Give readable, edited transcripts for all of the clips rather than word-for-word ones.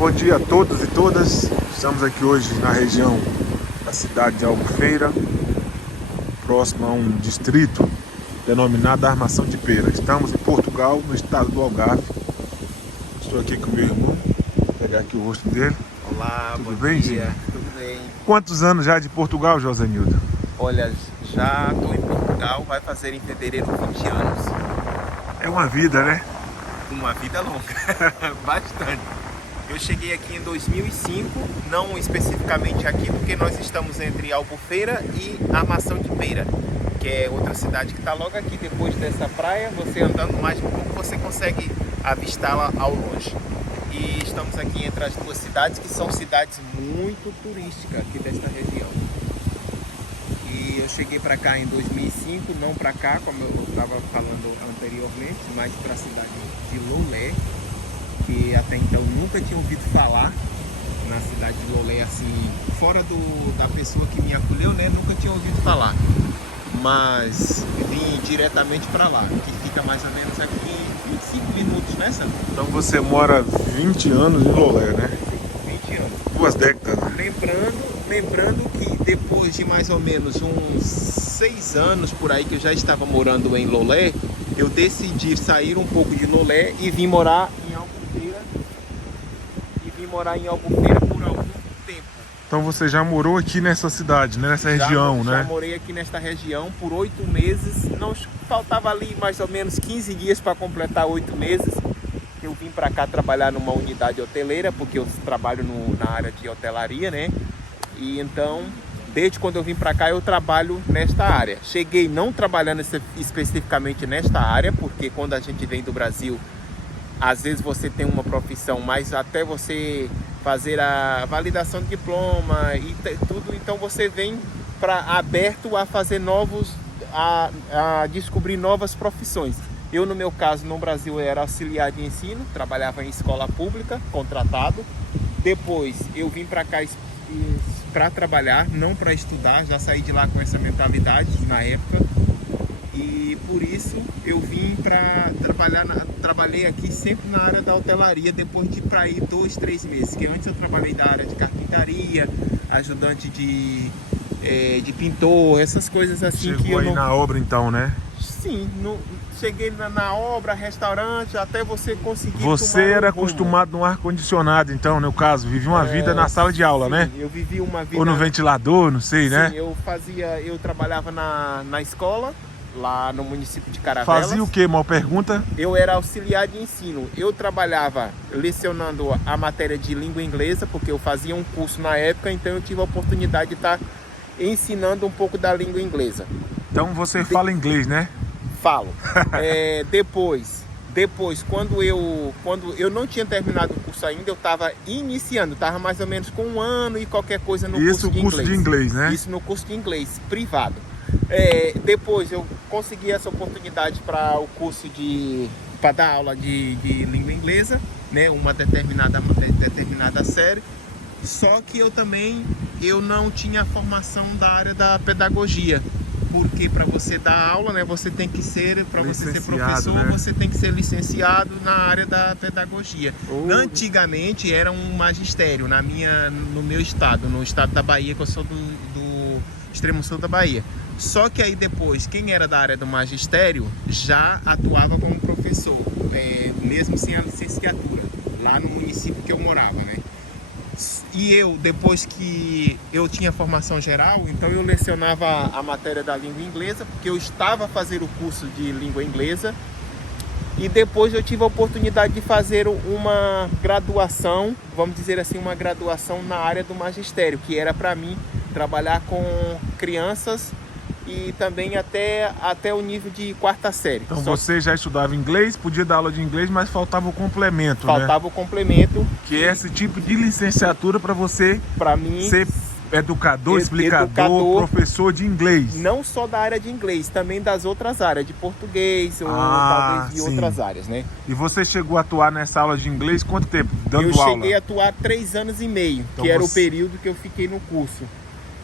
Bom dia a todos e todas. Estamos aqui hoje na região da cidade de Albufeira, próximo a um distrito denominado Armação de Pera. Estamos em Portugal, no estado do Algarve. Estou aqui com meu irmão. Vou pegar aqui o rosto dele. Olá, Tudo bom bem, dia. Gino? Tudo bem? Quantos anos já de Portugal, José Nildo? Olha, já estou em Portugal, vai fazer em fevereiro 20 anos. É uma vida, né? Uma vida longa, bastante. Eu cheguei aqui em 2005, não especificamente aqui, porque nós estamos entre Albufeira e Armação de Pera, que é outra cidade que está logo aqui depois dessa praia. Você andando mais um pouco, você consegue avistá-la ao longe. E estamos aqui entre as duas cidades, que são cidades muito turísticas aqui desta região. E eu cheguei para cá em 2005, não para cá, como eu estava falando anteriormente, mas para a cidade de Lolé, que até então nunca tinha ouvido falar na cidade de Lolé, assim, fora da pessoa que me acolheu, né? Nunca tinha ouvido falar. Mas vim diretamente para lá, que fica mais ou menos aqui 25 minutos, né, Sandro? Então você mora 20 anos em Lolé, né? 20 anos. 2 décadas. Lembrando que depois de mais ou menos uns 6 anos por aí que eu já estava morando em Lolé, eu decidi sair um pouco de Lolé e vim morar em Albufeira por algum tempo. Então você já morou aqui nessa cidade, né? Nessa região, Já né? morei aqui nesta região por 8 meses. Não faltava ali mais ou menos 15 dias para completar 8 meses. Eu vim para cá trabalhar numa unidade hoteleira, porque eu trabalho na área de hotelaria, né? E então, desde quando eu vim para cá, eu trabalho nesta área. Cheguei não trabalhando especificamente nesta área, porque quando a gente vem do Brasil, às vezes você tem uma profissão, mas até você fazer a validação de diploma e tudo, então você vem aberto a fazer a descobrir novas profissões. Eu, no meu caso, no Brasil, era auxiliar de ensino, trabalhava em escola pública, contratado. Depois eu vim para cá para trabalhar, não para estudar, já saí de lá com essa mentalidade na época. E por isso eu vim para trabalhar, trabalhei aqui sempre na área da hotelaria, depois de para ir 2, 3 meses. Que antes eu trabalhei na área de carpintaria, ajudante de pintor, essas coisas assim. Chegou que eu aí não... na obra então, né? Sim, cheguei na obra, restaurante, até você conseguir. Você era acostumado no ar-condicionado, então, no caso, vivia uma vida na sala de aula, sim, né? Eu vivi uma vida. Ou no ventilador, não sei, sim, né? Eu trabalhava na escola, lá no município de Caravelas. Fazia o que, mal pergunta? Eu era auxiliar de ensino. Eu trabalhava lecionando a matéria de língua inglesa, porque eu fazia um curso na época, então eu tive a oportunidade de estar ensinando um pouco da língua inglesa. Então você fala inglês, né? Falo. Depois, quando eu não tinha terminado o curso ainda, eu estava iniciando, estava mais ou menos com 1 ano e qualquer coisa no curso de inglês. Isso, curso de inglês, né? Isso no curso de inglês, privado. Depois eu consegui essa oportunidade para o curso para dar aula de língua inglesa, né? Uma determinada série. Só que eu não tinha formação da área da pedagogia. Porque para você dar aula, né, você tem que ser, para você ser professor, né? Você tem que ser licenciado na área da pedagogia. Antigamente era um magistério no meu estado, no estado da Bahia, que eu sou do extremo sul da Bahia. Só que aí depois, quem era da área do magistério já atuava como professor, mesmo sem a licenciatura, lá no município que eu morava, né? E eu, depois que eu tinha formação geral, então eu lecionava a matéria da língua inglesa, porque eu estava a fazer o curso de língua inglesa. E depois eu tive a oportunidade de fazer uma graduação, vamos dizer assim, uma graduação na área do magistério, que era para mim trabalhar com crianças e também até o nível de 4ª série. Então você já estudava inglês, podia dar aula de inglês, mas faltava o complemento, né? Faltava o complemento. Que é esse tipo de licenciatura para você ser educador, explicador, professor de inglês. Não só da área de inglês, também das outras áreas, de português ou talvez de outras áreas, né? E você chegou a atuar nessa aula de inglês quanto tempo, dando aula? Eu cheguei a atuar 3 anos e meio, então que era o período que eu fiquei no curso.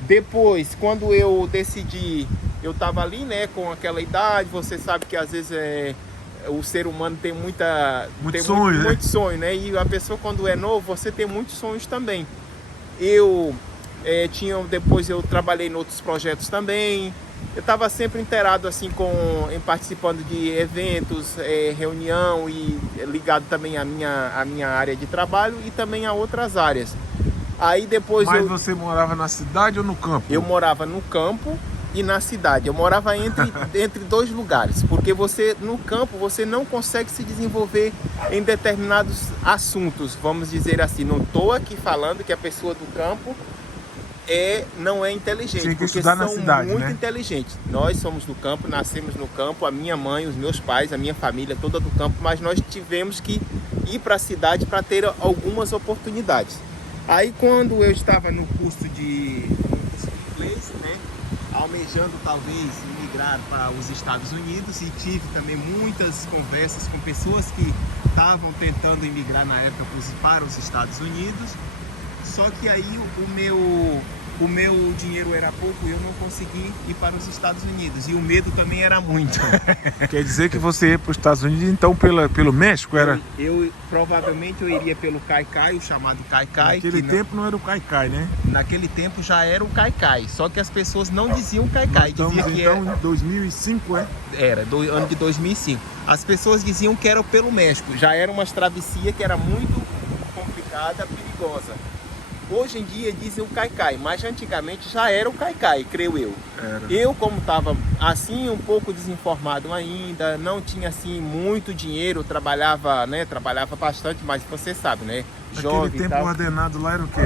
Depois, quando eu decidi, eu estava ali, né, com aquela idade, você sabe que às vezes o ser humano tem muito sonho, né? muito sonho, né? E a pessoa quando é novo, você tem muitos sonhos também. Eu depois eu trabalhei em outros projetos também. Eu estava sempre inteirado assim em participando de eventos, reunião e ligado também à minha área de trabalho e também a outras áreas. Aí depois Mas você morava na cidade ou no campo? Eu morava no campo e na cidade. Eu morava entre dois lugares, porque no campo você não consegue se desenvolver em determinados assuntos, vamos dizer assim. Não estou aqui falando que a pessoa do campo não é inteligente, tem que porque estudar são na cidade, muito né? inteligentes. Nós somos do campo, nascemos no campo, a minha mãe, os meus pais, a minha família toda do campo, mas nós tivemos que ir para a cidade para ter algumas oportunidades. Aí quando eu estava no curso de inglês, né, almejando talvez migrar para os Estados Unidos, e tive também muitas conversas com pessoas que estavam tentando emigrar na época para os Estados Unidos. Só que aí o meu dinheiro era pouco e eu não consegui ir para os Estados Unidos. E o medo também era muito. Quer dizer que você ia para os Estados Unidos, então pelo México era? Provavelmente eu iria pelo Caicai, o chamado Caicai. Naquele tempo não era o Caicai, né? Naquele tempo já era o Caicai, só que as pessoas não diziam Caicai. Dizia que então em 2005, Era, ano de 2005. As pessoas diziam que era pelo México. Já era uma travessia que era muito complicada, perigosa. Hoje em dia dizem o Caicai, mas antigamente já era o Caicai, creio eu. Eu, como estava assim um pouco desinformado ainda, não tinha assim muito dinheiro, trabalhava bastante, mas você sabe, né? Naquele tempo ordenado lá era o que?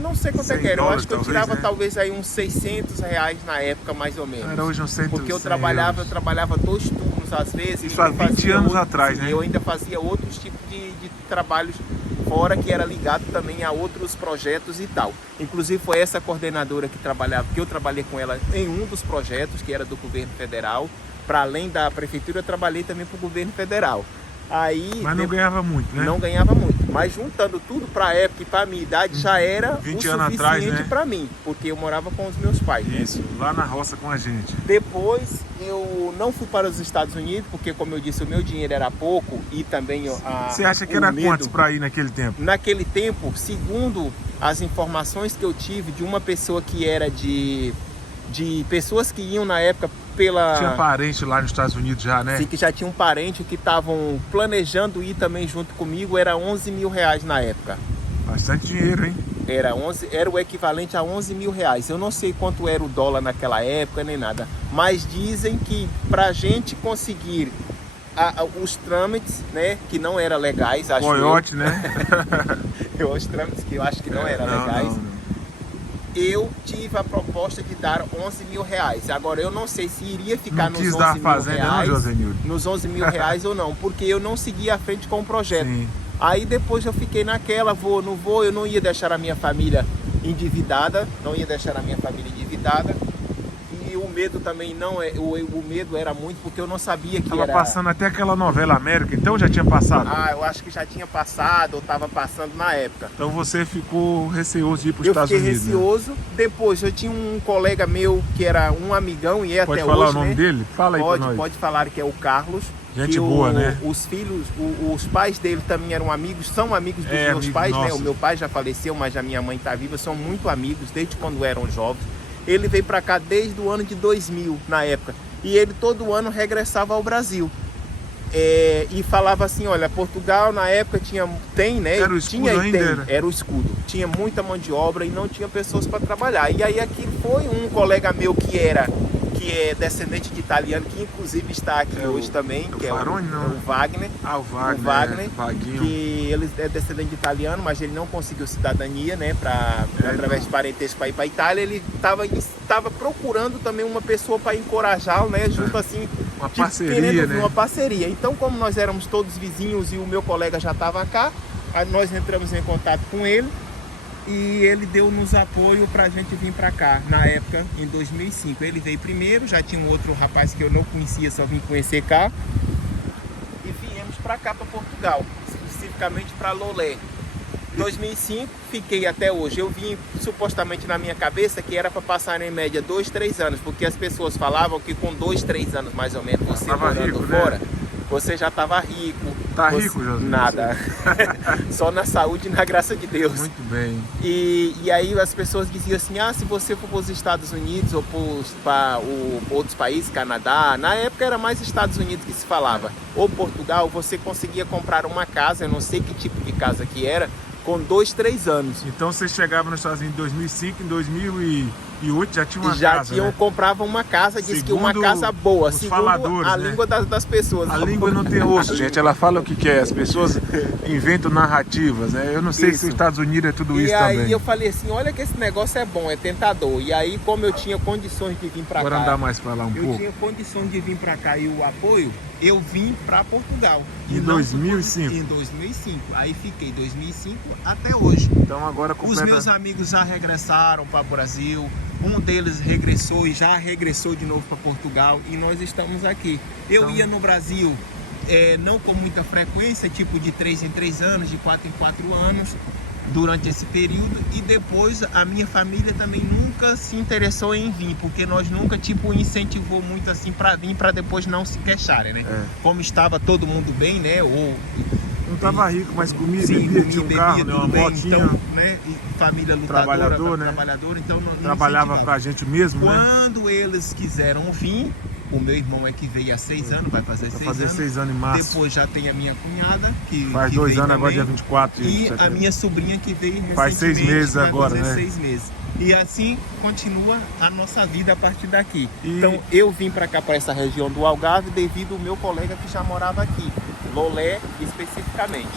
Não sei quanto é que era, eu acho que eu talvez, tirava né? talvez aí uns R$600 na época, mais ou menos. Era hoje uns 100 Porque eu trabalhava 2 turnos às vezes. Isso há 20 anos atrás, né? Eu ainda fazia outros tipos de trabalhos fora, que era ligado também a outros projetos e tal. Inclusive foi essa coordenadora que eu trabalhei com ela em um dos projetos, que era do governo federal. Para além da prefeitura, eu trabalhei também para o governo federal. Mas não ganhava muito, né? Não ganhava muito. Mas juntando tudo para a época e para a minha idade, já era 20 o anos suficiente atrás, né? para mim, porque eu morava com os meus pais. Isso, lá na roça com a gente. Depois eu não fui para os Estados Unidos, porque como eu disse, o meu dinheiro era pouco e também Você acha que era quantos para ir naquele tempo? Naquele tempo, segundo as informações que eu tive de uma pessoa que era de pessoas que iam na época Tinha parente lá nos Estados Unidos já, né? Sim, que já tinha um parente que estavam planejando ir também junto comigo, era R$11 mil na época. Bastante dinheiro, hein? Era o equivalente a R$11 mil. Eu não sei quanto era o dólar naquela época, nem nada. Mas dizem que pra gente conseguir os trâmites, né, que não eram legais, acho Coiote, né? Os trâmites que eu acho que não eram legais. Não. Eu tive a proposta de dar R$11 mil. Agora eu não sei se iria ficar nos R$11 mil ou não, porque eu não segui à frente com o projeto. Sim. Aí depois eu fiquei naquela, eu não ia deixar a minha família endividada, E o medo também o medo era muito, porque eu não sabia que Tava passando até aquela novela América, então já tinha passado? Eu acho que já tinha passado, ou estava passando na época. Então você ficou receoso de ir para os Estados Unidos? Eu fiquei receoso, né? Depois eu tinha um colega meu que era um amigão e pode até hoje. Pode falar o nome dele? Fala aí pra nós. Pode falar que é o Carlos. Gente boa, né? Os filhos, os pais dele também eram amigos, são amigos dos meus pais, né? O meu pai já faleceu, mas a minha mãe está viva, são muito amigos desde quando eram jovens. Ele veio para cá desde o ano de 2000, na época, e ele todo ano regressava ao Brasil. E falava assim, olha, Portugal na época tem, né? Era o escudo ainda? Era o escudo. Tinha muita mão de obra e não tinha pessoas para trabalhar. E aí aqui foi um colega meu que é descendente de italiano, que inclusive está aqui hoje também, que é o Wagner. O Wagner, que ele é descendente de italiano, mas ele não conseguiu cidadania, né, através de parentesco para ir para a Itália. Ele estava procurando também uma pessoa para encorajá-lo, né, junto assim, uma parceria, né? Uma parceria. Então, como nós éramos todos vizinhos e o meu colega já estava cá, nós entramos em contato com ele. E ele deu-nos apoio para a gente vir para cá, na época, em 2005. Ele veio primeiro, já tinha um outro rapaz que eu não conhecia, só vim conhecer cá. E viemos para cá, para Portugal, especificamente para Lolé. Em 2005, fiquei até hoje. Eu vim, supostamente na minha cabeça, que era para passar em média 2, 3 anos, porque as pessoas falavam que com 2, 3 anos mais ou menos, você morando fora, você já estava rico. Tá rico, José? Nada. Só na saúde e na graça de Deus. Muito bem. E aí as pessoas diziam assim, se você for para os Estados Unidos ou para outros países, Canadá, na época era mais Estados Unidos que se falava, ou Portugal, você conseguia comprar uma casa, eu não sei que tipo de casa que era, com 2, 3 anos. Então você chegava nos Estados Unidos em 2005, em 2008 já tinha uma já casa, tinham, né? Comprava uma casa, diz que uma Segundo casa boa, os segundo faladores, a né? língua das pessoas. A língua não tem osso, gente. Ela fala o que quer. As pessoas inventam narrativas, né? Eu não sei se os Estados Unidos é tudo isso também. E aí eu falei assim, olha que esse negócio é bom, é tentador. E aí, como eu tinha condições de vir para cá... Agora andar mais para lá um pouco. Eu tinha condições de vir para cá e o apoio, eu vim para Portugal. Em 2005? Em 2005. Aí fiquei 2005 até hoje. Então agora Os meus amigos já regressaram para o Brasil. Um deles regressou e já regressou de novo para Portugal. E nós estamos aqui. Eu ia no Brasil, não com muita frequência, tipo de 3 em 3 anos, de 4 em 4 anos, durante esse período. E depois a minha família também nunca se interessou em vir, porque nós nunca incentivou muito assim para vir, para depois não se queixarem, né? Como estava todo mundo bem, né? Não estava rico, mas comia, sim, bebia, tinha um carro, né? Uma motinha. Então, né? E família lutadora, trabalhador, então não trabalhava com a gente mesmo, né? Quando eles quiseram vir, o meu irmão é que veio há 6 anos, vai fazer 6 anos. Em março. Depois já tem a minha cunhada, que faz 2 anos agora, dia 24 de setembro. E a minha sobrinha que veio recentemente. Faz 6 meses agora, né? 6 meses. E assim continua a nossa vida a partir daqui. Então eu vim para cá, para essa região do Algarve, devido ao meu colega que já morava aqui, Lolé especificamente.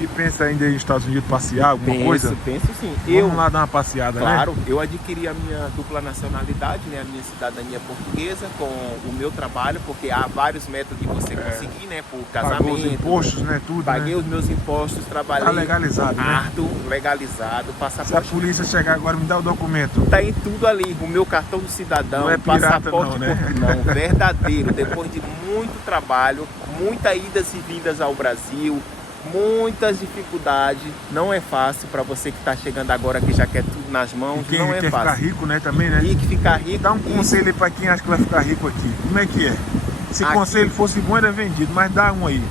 E pensa ainda em ir nos Estados Unidos passear, alguma coisa? Penso sim. Vamos lá dar uma passeada, claro, né? Eu adquiri a minha dupla nacionalidade, né? A minha cidadania portuguesa com o meu trabalho, porque há vários métodos de você conseguir, né? Por casamento. Pagou os impostos, né? Tudo, paguei os meus impostos, trabalhei. Tá legalizado, né? Legalizado, passaporte. Se a polícia chegar agora, me dá o documento. Tá em tudo ali, o meu cartão do cidadão, não é pirata, passaporte não, né? Não, verdadeiro, depois de muito trabalho, muitas idas e vindas ao Brasil, muitas dificuldades, não é fácil para você que está chegando agora, que já quer tudo nas mãos, quem não é quer fácil. Ficar rico, né, também, né? E que ficar rico. Dá um conselho para quem acha que vai ficar rico aqui. Como é que é? Se o conselho fosse bom, era vendido, mas dá um aí.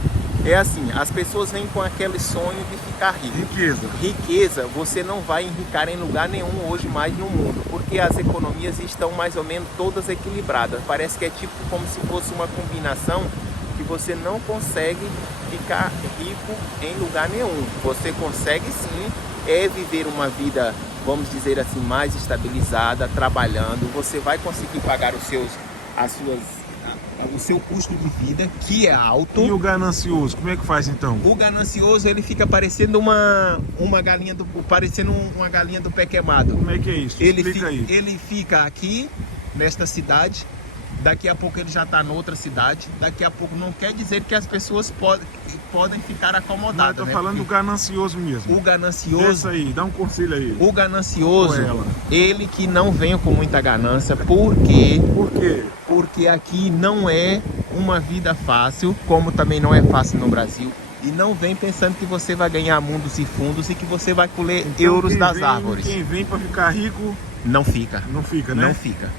É assim, as pessoas vêm com aquele sonho de ficar rico. Riqueza, você não vai enricar em lugar nenhum hoje mais no mundo, porque as economias estão mais ou menos todas equilibradas. Parece que é tipo como se fosse uma combinação que você não consegue ficar rico em lugar nenhum. Você consegue sim viver uma vida, vamos dizer assim, mais estabilizada, trabalhando. Você vai conseguir pagar o seu custo de vida, que é alto. E o ganancioso, como é que faz então? O ganancioso, ele fica parecendo uma galinha do pé queimado. Como é que é isso? Explica aí. Ele fica aqui nesta cidade, daqui a pouco ele já está noutra cidade, daqui a pouco não quer dizer que as pessoas podem ficar acomodadas. Não, eu tô falando do ganancioso mesmo. O ganancioso... Essa aí, dá um conselho aí. O ganancioso, ele que não venha com muita ganância, por quê? Por quê? Porque aqui não é uma vida fácil, como também não é fácil no Brasil. E não vem pensando que você vai ganhar mundos e fundos e que você vai colher euros das árvores. Quem vem para ficar rico... Não fica. Não fica, né? Não fica.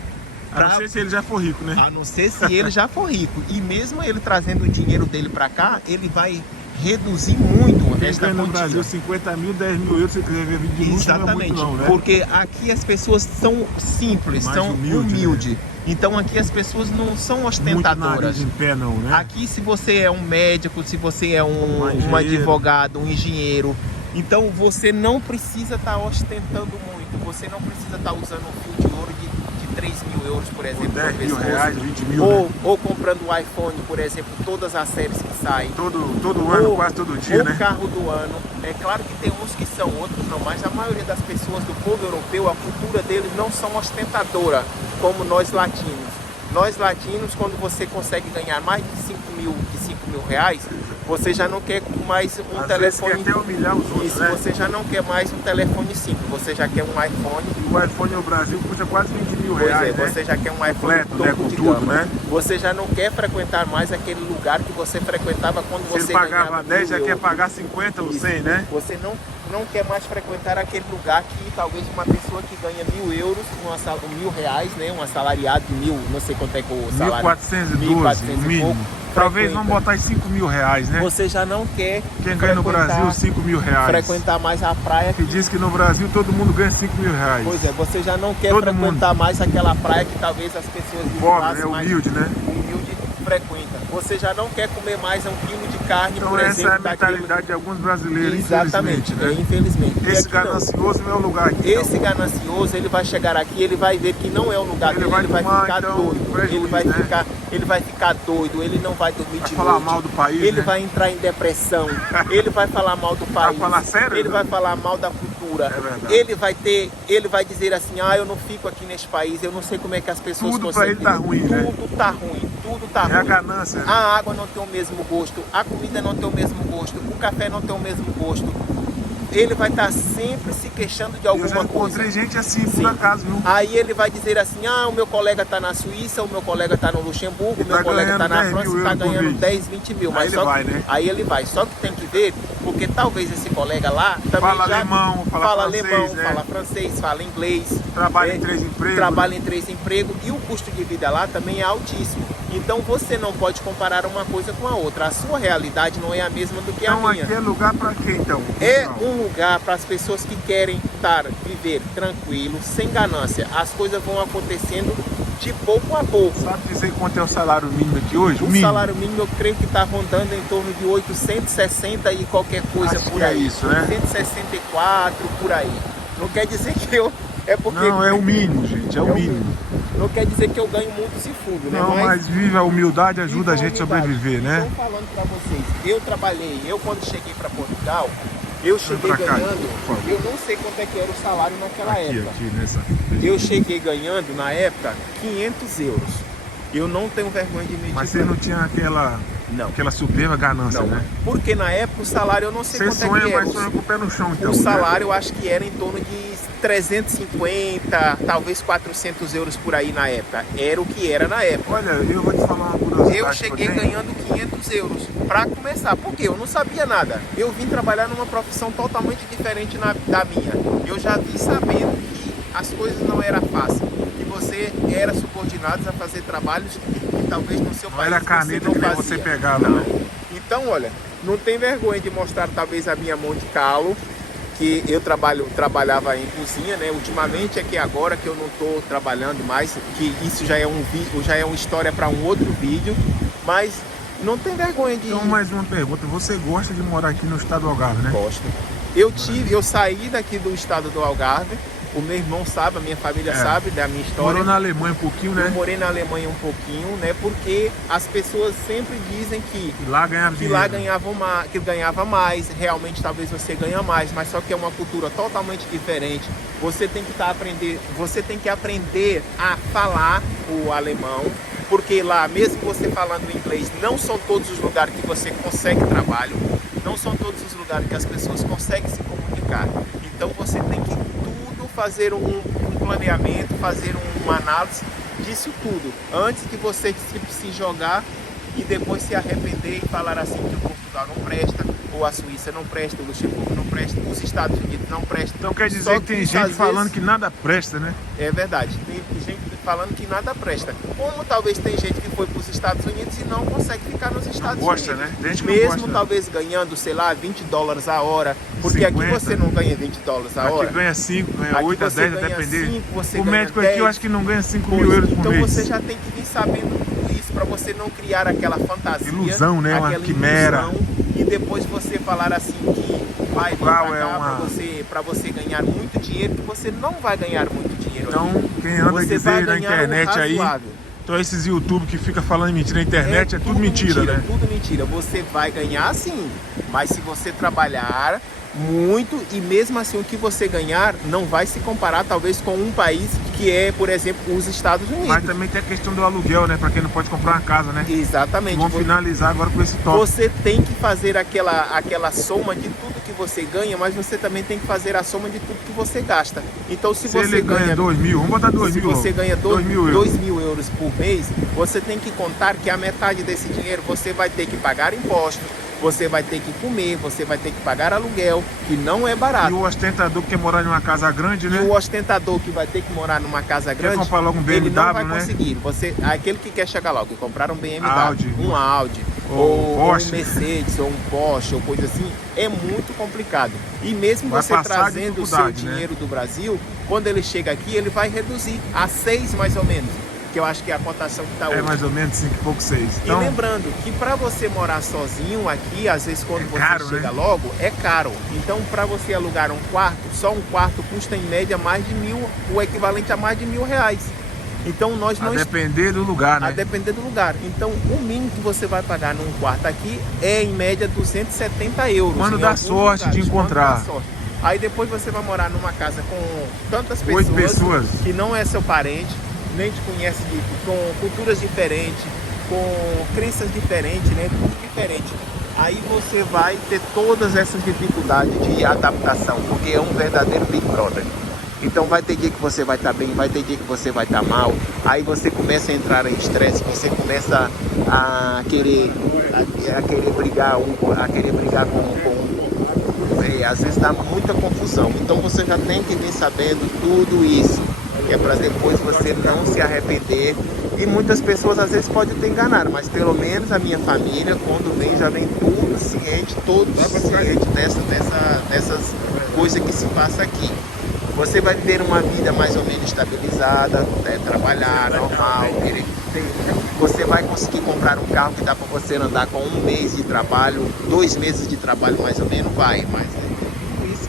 A não ser se ele já for rico, né? A não ser se ele já for rico. E mesmo ele trazendo o dinheiro dele para cá, ele vai reduzir muito esta quantia. No Brasil, 50 mil, 10 mil euros, se você quiser ver vídeo de luxo, exatamente, não é muito não, né? Porque aqui as pessoas são simples, mais são humildes. Né? Então aqui as pessoas não são ostentadoras. Muito nariz em pé, não, né? Aqui, se você é um médico, se você é um advogado, um engenheiro, então você não precisa estar ostentando muito. Você não precisa estar usando um fio de ouro de 3 mil euros, por exemplo, 10 mil reais, 20 mil, ou comprando um iPhone, por exemplo, todas as séries que saem. Todo ano, quase todo dia, né? O carro do ano. É claro que tem uns que são, outros não, mas a maioria das pessoas do povo europeu, a cultura deles não são ostentadora, como nós latinos. Nós latinos, quando você consegue ganhar mais de 5 mil reais, você já não quer mais um às telefone. Vezes quer até humilhar os outros, isso, né? você já não quer mais um telefone simples, você já quer um iPhone. E o iPhone no Brasil custa quase 20 mil reais, né? Você já quer um iPhone completo, né? Com tudo, né? Você já não quer frequentar mais aquele lugar que você frequentava quando você ele pagava 10, já quer pagar 50 ou 100, né? Você não quer mais frequentar aquele lugar que talvez uma pessoa que ganha 1.000 euros, R$1.000, né? Um assalariado de 1.000, não sei quanto é que o salário. 1.412, no mínimo. Talvez vamos botar R$5.000, né? Você já não quer Quem ganha no Brasil R$5.000. frequentar mais a praia. Que diz que no Brasil todo mundo ganha R$5.000. Pois é, você já não quer Todo frequentar mundo. mais aquela praia que talvez as pessoas de Pobre, classe né? mais Humilde, né? humilde frequenta. Você já não quer comer mais 1 quilo de carne, Então por essa exemplo, é a mentalidade de alguns brasileiros, Exatamente, infelizmente, né? infelizmente. E Esse aqui não. ganancioso não é o lugar aqui. Esse ganancioso, ele vai chegar aqui, ele vai ver que não é o lugar dele, ele vai tomar, ficar então, doido, prejuízo, ele vai ficar doido, ele não vai dormir de falar noite, mal do país, ele né? vai entrar em depressão, ele vai falar mal do país, falar sério, ele né? vai falar mal da cultura, É verdade. ele vai dizer assim, eu não fico aqui nesse país, eu não sei como é que as pessoas Tudo pra conseguem. ele tá ruim, né? Tudo tá ruim, tudo tá ruim. É a ganância, né? A água não tem o mesmo gosto, a comida não tem o mesmo gosto, o café não tem o mesmo gosto. Ele vai estar sempre se queixando de alguma Eu já coisa. encontrei gente assim, Sim. por acaso, viu? Aí ele vai dizer assim, o meu colega está na Suíça, o meu colega está no Luxemburgo, o meu Tá colega está na ganhando 10 França mil e está euros por ganhando mês. 10, 20 mil. Aí ele vai, né? Aí ele vai. Só que tem que ver, porque talvez esse colega lá também Fala já alemão, fala francês, alemão, né? fala francês, fala inglês. Trabalha né? em 3 empregos. Trabalha em 3 empregos e o custo de vida lá também é altíssimo. Então você não pode comparar uma coisa com a outra. A sua realidade não é a mesma do que a Então minha. aqui é lugar pra quê, então? É um lugar para as pessoas que querem viver tranquilo, sem ganância. As coisas vão acontecendo de pouco a pouco. Sabe dizer quanto é o salário mínimo aqui hoje? O mínimo. salário mínimo eu creio que está rondando em torno de 860 e qualquer coisa Acho por que é aí. isso, né? 864 por aí. Não quer dizer que eu... É porque... Não, é o mínimo, gente, é o mínimo. Não quer dizer que eu ganho muito se fundo, né? Não, mas vive a humildade, ajuda a gente a sobreviver, né? Então, falando para vocês, eu quando cheguei para Portugal, eu cheguei pra cá, ganhando, por favor. eu não sei quanto é que era o salário naquela época. Aqui, nessa. Eu cheguei ganhando, na época, 500 euros. Eu não tenho vergonha de mentir. Mas você não tinha Não. aquela soberba ganância, Não, né? porque na época o salário eu não sei Você quanto é sonha, que era. mas sonha com o pé no chão, então. O né? salário eu acho que era em torno de 350, talvez 400 euros por aí na época. Era o que era na época. Olha, eu vou te falar uma curiosidade. Eu cheguei que eu tenho. ganhando 500 euros para começar, porque eu não sabia nada. Eu vim trabalhar numa profissão totalmente diferente da minha. Eu já vim sabendo que as coisas não eram fáceis, que você era subordinado a fazer trabalhos que talvez no seu Não país era caneta você que não nem fazia. você pegava, não. Então, olha, não tem vergonha de mostrar talvez a minha Monte Carlo, que eu trabalhava em cozinha, né? Ultimamente é que agora que eu não estou trabalhando mais, que isso já é uma história para um outro vídeo, mas não tem vergonha de... Então, mais uma pergunta. Você gosta de morar aqui no estado do Algarve, né? Gosto. Eu saí daqui do estado do Algarve, o meu irmão sabe, a minha família sabe da minha história. Morou na Alemanha um pouquinho, né? Eu morei na Alemanha um pouquinho, né? Porque as pessoas sempre dizem que Lá ganhava que lá dinheiro. ganhava mais, realmente talvez você ganha mais, mas só que é uma cultura totalmente diferente. Você tem que aprender a falar o alemão, porque lá, mesmo você falando inglês, não são todos os lugares que você consegue trabalho, não são todos os lugares que as pessoas conseguem se comunicar. Então você tem que fazer um planeamento, fazer uma análise disso tudo, antes de você se jogar e depois se arrepender e falar assim que o Portugal não presta, ou a Suíça não presta, o Luxemburgo não presta, os Estados Unidos não prestam. Então quer dizer Só que tem isso, gente às falando vezes, que nada presta, né? é verdade, tem gente falando que nada presta. Como talvez tem gente que foi para os Estados Unidos e não consegue ficar nos Estados gosta, Unidos. né? Tem gente que não Mesmo gosta. talvez ganhando, sei lá, $20 a hora, porque 50. aqui você não ganha $20 a hora. Aqui ganha 5, ganha Aqui 8 a você 10, ganha depender. 5, você O ganha médico aqui 10. eu acho que não ganha 5 Pois, mil euros por então mês. você já tem que vir sabendo tudo isso para você não criar aquela fantasia, Ilusão, né? Uma aquela quimera. ilusão, e depois você falar assim que vai vir Portugal pra é cá uma- para você ganhar muito dinheiro, que você não vai ganhar muito dinheiro. Então, aqui. quem anda Você dizer vai na ganhar internet aí, razoável. então esses YouTube que fica falando mentira na internet é tudo mentira, né? Tudo mentira. Você vai ganhar sim, mas se você trabalhar muito, e mesmo assim o que você ganhar não vai se comparar talvez com um país que é, por exemplo, os Estados Unidos. Mas também tem a questão do aluguel, né? Pra quem não pode comprar uma casa, né? Exatamente. Vamos finalizar agora com esse tópico. Você tem que fazer aquela soma de tudo que você ganha, mas você também tem que fazer a soma de tudo que você gasta. Então se você ele ganha 2 mil, vamos botar 2 se mil. você ganha 2 mil euros. 2 mil euros por mês, você tem que contar que a metade desse dinheiro você vai ter que pagar impostos, você vai ter que comer, você vai ter que pagar aluguel, que não é E barato. o ostentador que quer morar em uma casa grande, E né? o ostentador que vai ter que morar numa casa grande, comprar logo um ele não BMW, vai né? conseguir. Aquele que quer chegar logo e comprar um BMW, Audi. um Audi, ou um Porsche. Mercedes, ou um Porsche, ou coisa assim, é muito complicado. E mesmo Vai você passar trazendo o seu dificuldade, né? dinheiro do Brasil, quando ele chega aqui, ele vai reduzir a 6 mais ou menos, que eu acho que é a cotação que está hoje. É mais ou menos 5 e pouco 6. E lembrando que para você morar sozinho aqui, às vezes quando você caro, chega né? logo, é caro. Então para você alugar um quarto, só um quarto custa em média mais de 1.000, o equivalente a mais de R$ 1.000. Então nós A não depender do lugar, a né? depender do lugar. Então o mínimo que você vai pagar num quarto aqui é em média 270 euros. Quando em dá alguns sorte de lugares, encontrar. quando dá sorte. Aí depois você vai morar numa casa com tantas 8 pessoas. que não é seu parente, nem te conhece, com culturas diferentes, com crenças diferentes, né? Tudo diferente. Aí você vai ter todas essas dificuldades de adaptação, porque é um verdadeiro Big Brother. Então vai ter dia que você vai estar bem, vai ter dia que você vai estar mal. Aí você começa a entrar em estresse, você começa a querer brigar, às vezes dá muita confusão. Então você já tem que vir sabendo tudo isso, que é para depois você não se arrepender. E muitas pessoas às vezes podem te enganar, mas pelo menos a minha família, quando vem, já vem tudo ciente dessas coisas que se passa aqui. Você vai ter uma vida mais ou menos estabilizada, trabalhar normal, você vai conseguir comprar um carro que dá para você andar com 1 mês de trabalho, 2 meses de trabalho mais ou menos, vai, mas é isso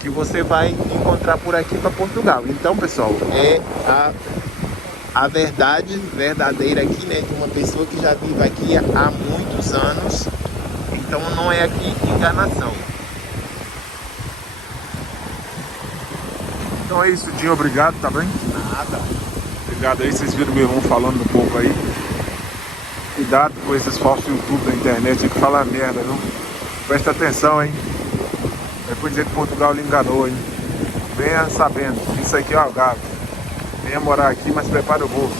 que você vai encontrar por aqui para Portugal. Então, pessoal, é a verdade verdadeira aqui, né, de uma pessoa que já vive aqui há muitos anos. Então não é aqui enganação. Então é isso, Dinho. Obrigado, tá bem? Nada. Obrigado aí. Vocês viram meu irmão falando um pouco aí. Cuidado com esses falsos YouTube da internet que falam merda, viu? Presta atenção, hein? Depois dizer que Portugal lhe enganou, hein? Venha sabendo. Isso aqui é o Algarve. Venha morar aqui, mas prepare o bolso.